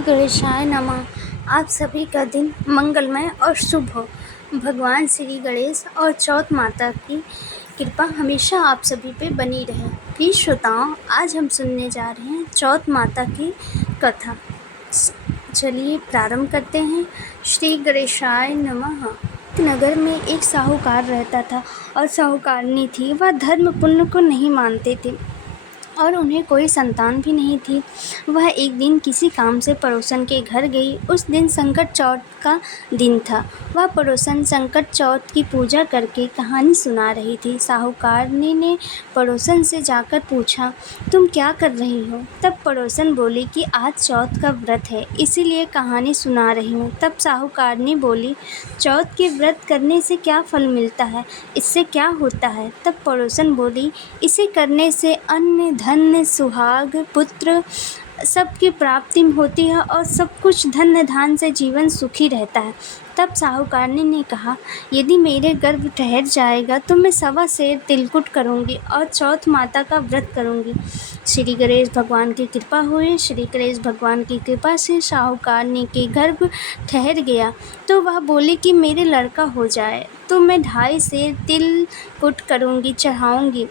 गणेशाय नमः। आप सभी का दिन मंगलमय और शुभ हो। भगवान श्री गणेश और चौथ माता की कृपा हमेशा आप सभी पे बनी रहे। प्रिय श्रोताओं, आज हम सुनने जा रहे हैं चौथ माता की कथा। चलिए प्रारंभ करते हैं। श्री गणेशाय नमः। नगर में एक साहूकार रहता था और साहूकारनी थी। वह धर्म पुण्य को नहीं मानते थे और उन्हें कोई संतान भी नहीं थी। वह एक दिन किसी काम से पड़ोसन के घर गई। उस दिन संकट चौथ का दिन था। वह पड़ोसन संकट चौथ की पूजा करके कहानी सुना रही थी। साहूकारनी ने पड़ोसन से जाकर पूछा, तुम क्या कर रही हो? तब पड़ोसन बोली कि आज चौथ का व्रत है, इसीलिए कहानी सुना रही हूँ। तब साहूकारनी बोली, चौथ के व्रत करने से क्या फल मिलता है? इससे क्या होता है? तब पड़ोसन बोली, इसे करने से अन्न धन सुहाग पुत्र सबकी प्राप्ति होती है और सब कुछ धन धान से जीवन सुखी रहता है। तब साहूकारनी ने कहा, यदि मेरे गर्भ ठहर जाएगा तो मैं 1.25 सेर तिलकुट करूँगी और चौथ माता का व्रत करूँगी। श्री गणेश भगवान की कृपा हुई। श्री गणेश भगवान की कृपा से साहूकारनी के गर्भ ठहर गया तो वह बोली कि मेरे लड़का हो जाए तो मैं 2.5 सेर तिलकुट करूँगी, चढ़ाऊँगी।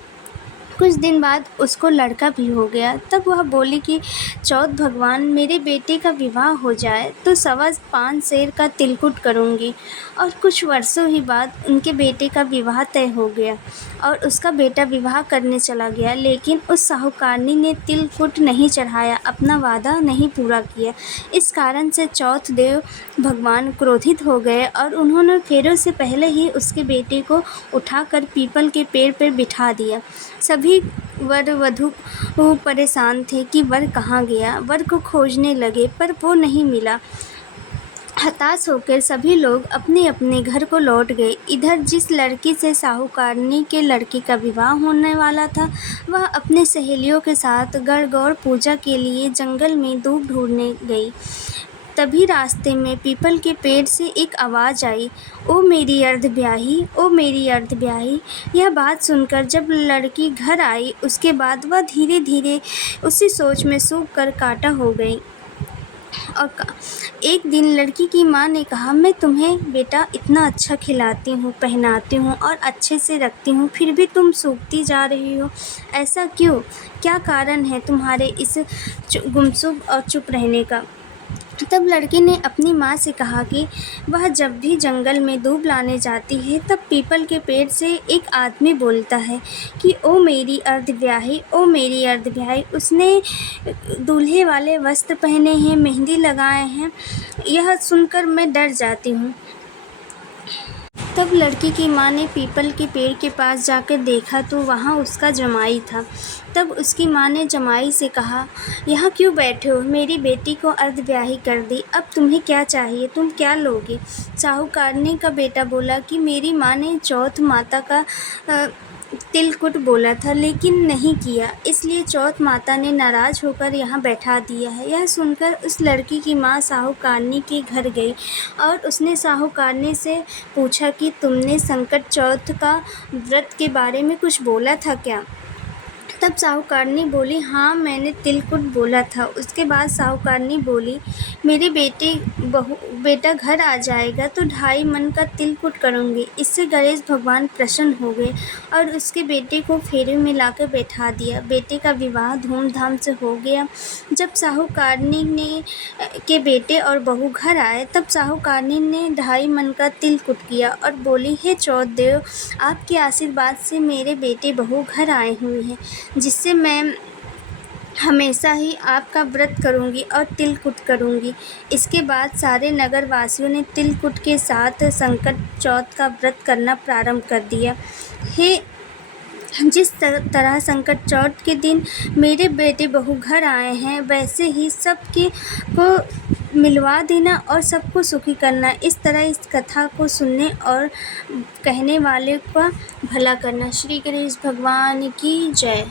कुछ दिन बाद उसको लड़का भी हो गया। तब वह बोली कि चौथ भगवान मेरे बेटे का विवाह हो जाए तो 5.25 सेर का तिलकुट करूँगी। और कुछ वर्षों ही बाद उनके बेटे का विवाह तय हो गया और उसका बेटा विवाह करने चला गया, लेकिन उस साहूकारनी ने तिलकुट नहीं चढ़ाया, अपना वादा नहीं पूरा किया। इस कारण से चौथ देव भगवान क्रोधित हो गए और उन्होंने फेरों से पहले ही उसके बेटे को उठाकर पीपल के पेड़ पर बिठा दिया। सभी वर वधू परेशान थे कि वर कहाँ गया। वर को खोजने लगे पर वो नहीं मिला। हताश होकर सभी लोग अपने अपने घर को लौट गए। इधर जिस लड़की से साहूकारनी के लड़के का विवाह होने वाला था, वह अपने सहेलियों के साथ गणगौर पूजा के लिए जंगल में दूब ढूंढने गई। तभी रास्ते में पीपल के पेड़ से एक आवाज़ आई, ओ मेरी अर्धब्याही, ओ मेरी अर्धब्याही। यह बात सुनकर जब लड़की घर आई, उसके बाद वह धीरे धीरे उसी सोच में सूख कर कांटा हो गई। और एक दिन लड़की की माँ ने कहा, मैं तुम्हें बेटा इतना अच्छा खिलाती हूँ, पहनाती हूँ और अच्छे से रखती हूँ, फिर भी तुम सूखती जा रही हो। ऐसा क्यों? क्या कारण है तुम्हारे इस गुमसुम और चुप रहने का? तब लड़की ने अपनी माँ से कहा कि वह जब भी जंगल में दूब लाने जाती है तब पीपल के पेड़ से एक आदमी बोलता है कि ओ मेरी अर्धब्याही, ओ मेरी अर्धब्याही। उसने दूल्हे वाले वस्त्र पहने हैं, मेहंदी लगाए हैं। यह सुनकर मैं डर जाती हूँ। तब लड़की की माँ ने पीपल के पेड़ के पास जाकर देखा तो वहाँ उसका जमाई था। तब उसकी माँ ने जमाई से कहा, यहाँ क्यों बैठे हो? मेरी बेटी को अर्धब्याही कर दी, अब तुम्हें क्या चाहिए? तुम क्या लोगे? साहूकारनी का बेटा बोला कि मेरी माँ ने चौथ माता का तिलकुट बोला था लेकिन नहीं किया, इसलिए चौथ माता ने नाराज़ होकर यहाँ बैठा दिया है। यह सुनकर उस लड़की की माँ साहूकारनी के घर गई और उसने साहूकारनी से पूछा कि तुमने संकट चौथ का व्रत के बारे में कुछ बोला था क्या? तब साहूकारनी बोली, हाँ मैंने तिलकुट बोला था। उसके बाद साहूकारनी बोली, मेरे बेटा घर आ जाएगा तो 2.5 मन का तिलकुट करूँगी। इससे गणेश भगवान प्रसन्न हो गए और उसके बेटे को फेरे में लाकर बैठा दिया। बेटे का विवाह धूमधाम से हो गया। जब साहूकारनी के बेटे और बहू घर आए तब साहूकारनी ने 2.5 मन का तिलकुट किया और बोली, हे चौथ देव, आपके आशीर्वाद से मेरे बेटे बहू घर आए हुए हैं, जिससे मैं हमेशा ही आपका व्रत करूंगी और तिलकुट करूंगी। इसके बाद सारे नगर वासियों ने तिलकुट के साथ संकट चौथ का व्रत करना प्रारंभ कर दिया। जिस तरह संकट चौथ के दिन मेरे बेटे बहू घर आए हैं, वैसे ही सबके को मिलवा देना और सबको सुखी करना। इस तरह इस कथा को सुनने और कहने वाले का भला करना। श्री गणेश भगवान की जय।